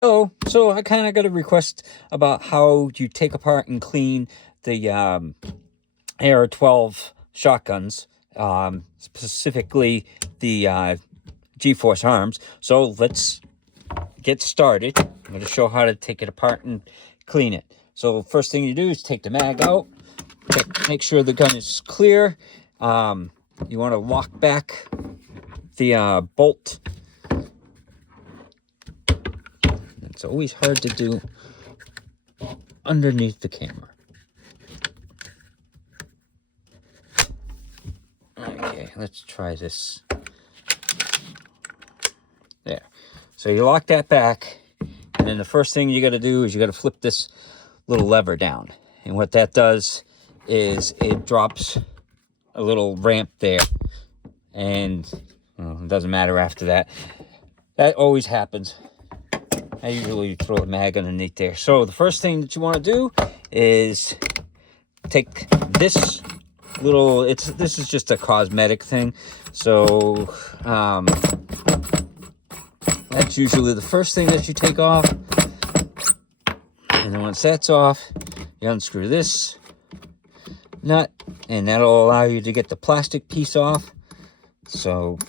Oh, so I kind of got a request about how you take apart and clean the AR-12 shotguns, specifically the G-Force arms. So let's get started. I'm going to show how to take it apart and clean it. So first thing you do is take the mag out, make sure the gun is clear. You want to lock back the bolt. It's always hard to do underneath the camera. Okay, let's try this. There. So you lock that back, and then the first thing you got to do is you got to flip this little lever down. And what that does is it drops a little ramp there. And well, it doesn't matter after that. That always happens. I usually throw a mag underneath there. So the first thing that you want to do is take this little, this is just a cosmetic thing. So that's usually the first thing that you take off. And then once that's off, you unscrew this nut, and that'll allow you to get the plastic piece off. So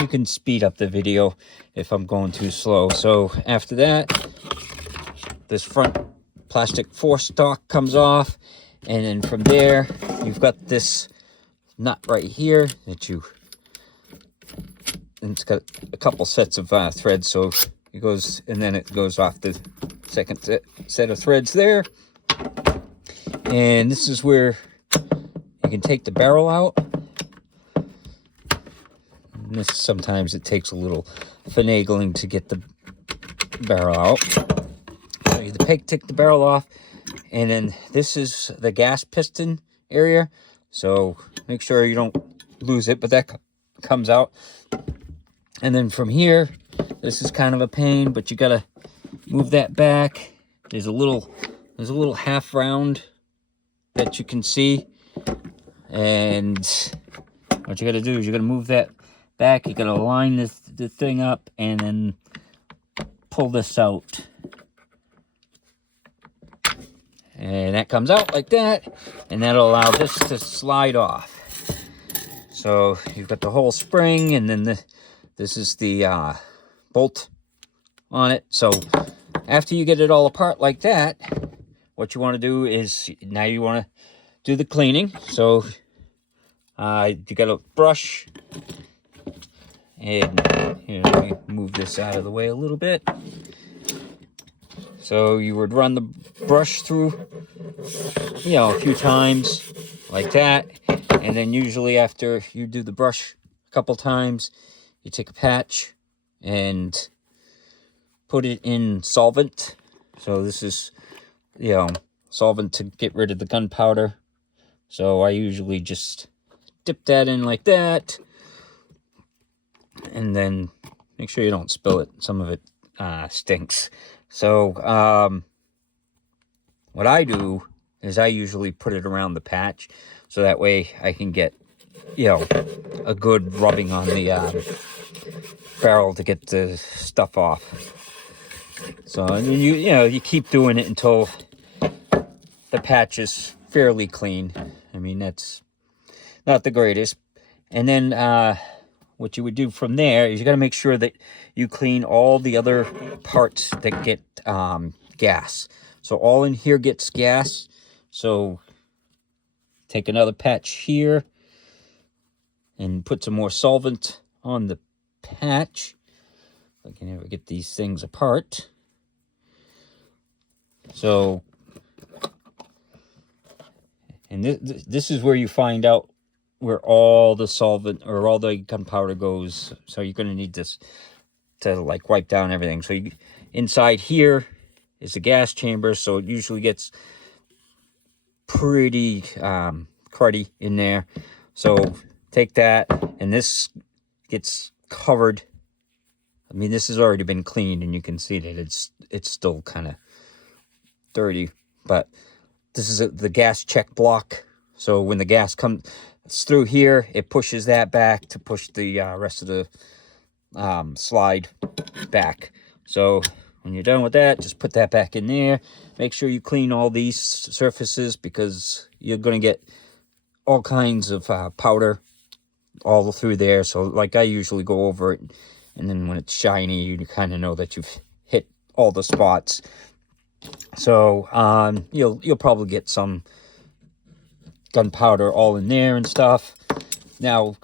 you can speed up the video if I'm going too slow. So after that, this front plastic forestock comes off, and then from there you've got this nut right here that and it's got a couple sets of threads, so it goes, and then it goes off the second set of threads there. And this is where you can take the barrel out. And this, sometimes it takes a little finagling to get the barrel out. So you take the barrel off, and then this is the gas piston area. So make sure you don't lose it, but that comes out. And then from here, this is kind of a pain, but you gotta move that back. There's a little half round that you can see, and what you gotta do is you gotta move that back. You gotta line the thing up and then pull this out, and that comes out like that, and that'll allow this to slide off. So you've got the whole spring, and then this is the bolt on it. So after you get it all apart like that, what you want to do is now you want to do the cleaning. So you got a brush, and you know, let me move this out of the way a little bit. So you would run the brush through, you know, a few times like that, and then usually after you do the brush a couple times, you take a patch and put it in solvent. So this is, you know, solvent to get rid of the gunpowder. So I usually just dip that in like that, and then make sure you don't spill it. Some of it stinks. So what I do is I usually put it around the patch, so that way I can get, you know, a good rubbing on the barrel to get the stuff off. So, and then you know, you keep doing it until the patch is fairly clean. I mean, that's not the greatest. And then what you would do from there is you got to make sure that you clean all the other parts that get gas. So all in here gets gas. So take another patch here and put some more solvent on the patch. I can never get these things apart. So, and this is where you find out where all the solvent or all the gunpowder goes. So you're going to need this to like wipe down everything. So inside here is the gas chamber, so it usually gets pretty cruddy in there. So take that, and this gets covered. I mean, this has already been cleaned, and you can see that it's still kind of dirty, but this is the gas check block. So when the gas comes through here, it pushes that back to push the rest of the slide back. So when you're done with that, just put that back in there. Make sure you clean all these surfaces, because you're going to get all kinds of powder all through there. So like I usually go over it, and then when it's shiny, you kind of know that you've hit all the spots. So you'll probably get some gunpowder all in there and stuff. Now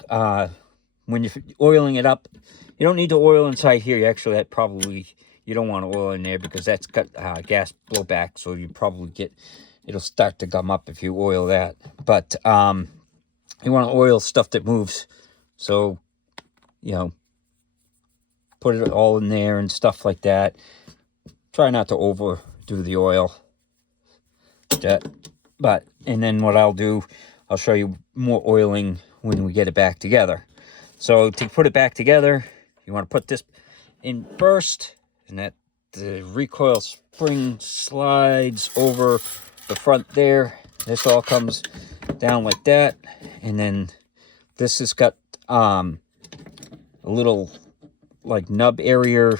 when you're oiling it up, you don't need to oil inside here. You actually, that probably, you don't want to oil in there, because that's got gas blowback, so you probably get, it'll start to gum up if you oil that. But you want to oil stuff that moves, so put it all in there and stuff like that. Try not to overdo the oil. And then what I'll do, I'll show you more oiling when we get it back together. So to put it back together, you want to put this in first, and that the recoil spring slides over the front there. This all comes down like that, and then this has got a little like nub area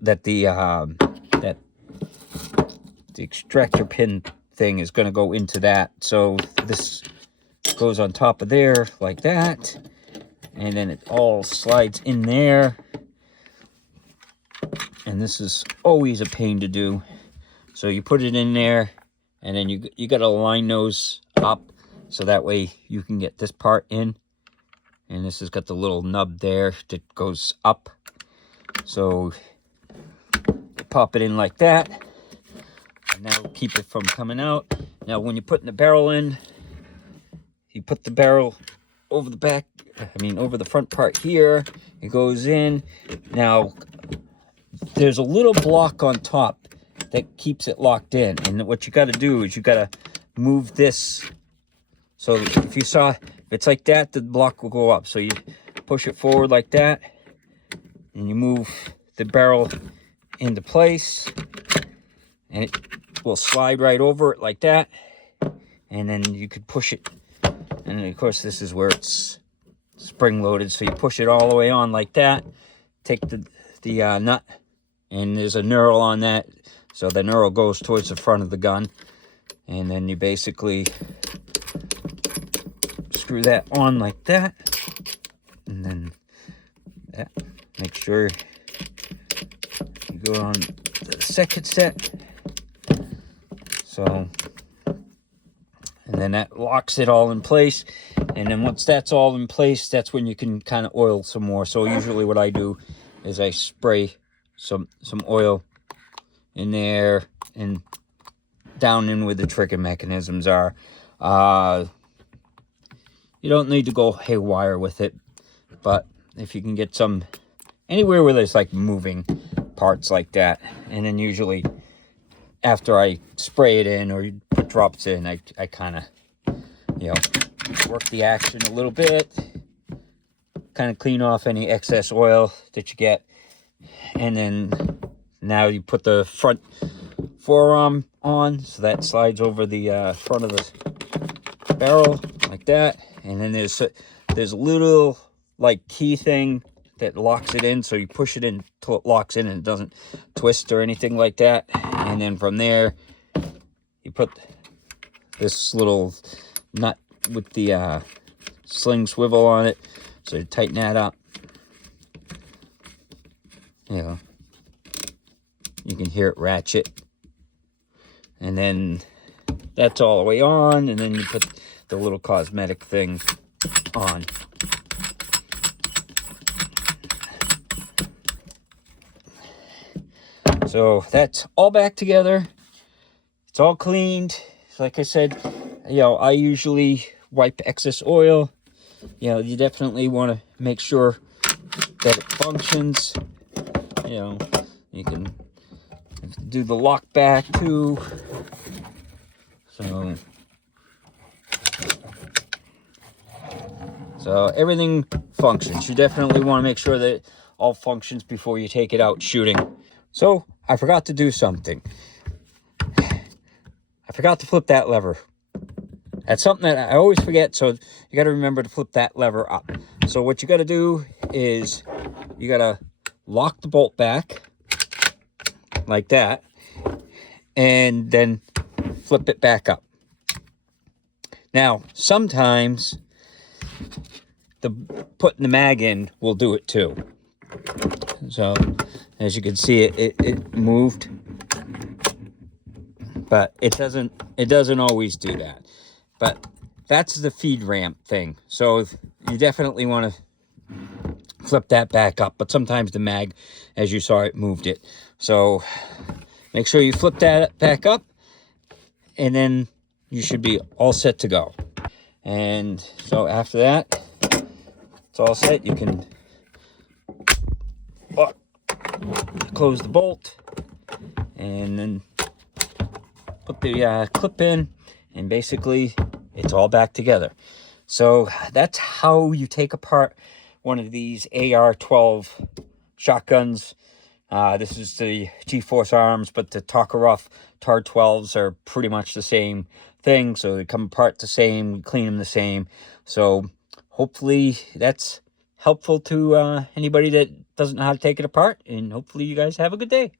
that the extractor pin thing is going to go into that. So this goes on top of there like that, and then it all slides in there. And this is always a pain to do. So you put it in there, and then you got to line those up, so that way you can get this part in. And this has got the little nub there that goes up. So pop it in like that, and that'll keep it from coming out. Now when you're putting the barrel in, you put the barrel over the back, over the front part here. It goes in. Now there's a little block on top that keeps it locked in, and what you got to do is you got to move this. So if you saw, if it's like that, the block will go up. So you push it forward like that, and you move the barrel into place, and it will slide right over it like that. And then you could push it, and of course this is where it's spring loaded, so you push it all the way on like that. Take the nut, and there's a knurl on that, so the knurl goes towards the front of the gun, and then you basically screw that on like that, and then make sure you go on the second set. So, and then that locks it all in place. And then once that's all in place, that's when you can kind of oil some more. So usually what I do is I spray some oil in there and down in where the trigger mechanisms are. You don't need to go haywire with it, but if you can get some anywhere where there's like moving parts like that, and then usually after I spray it in or put drops in, I kind of work the action a little bit, kind of clean off any excess oil that you get. And then now you put the front forearm on, so that slides over the front of the barrel like that. And then there's a little like key thing that locks it in, so you push it in until it locks in and it doesn't twist or anything like that. And then from there you put this little nut with the sling swivel on it, so you tighten that up. You can hear it ratchet, and then that's all the way on, and then you put the little cosmetic thing on. So that's all back together. It's all cleaned. Like I said, I usually wipe excess oil. You definitely want to make sure that it functions. You can do the lock back too. So everything functions. You definitely want to make sure that it all functions before you take it out shooting. So I forgot to do something. I forgot to flip that lever. That's something that I always forget, so you got to remember to flip that lever up. So what you got to do is you got to lock the bolt back, like that, and then flip it back up. Now, sometimes putting the mag in will do it too. So, as you can see, it moved, but it doesn't always do that. But that's the feed ramp thing. So you definitely want to flip that back up. But sometimes the mag, as you saw, it moved it. So make sure you flip that back up, and then you should be all set to go. And so after that, it's all set. You can close the bolt and then put the clip in, and basically it's all back together. So that's how you take apart one of these AR-12 shotguns. This is the G-Force arms, but the Tokarev TAR-12s are pretty much the same thing. So they come apart the same, clean them the same. So hopefully that's helpful to anybody that doesn't know how to take it apart. And hopefully you guys have a good day.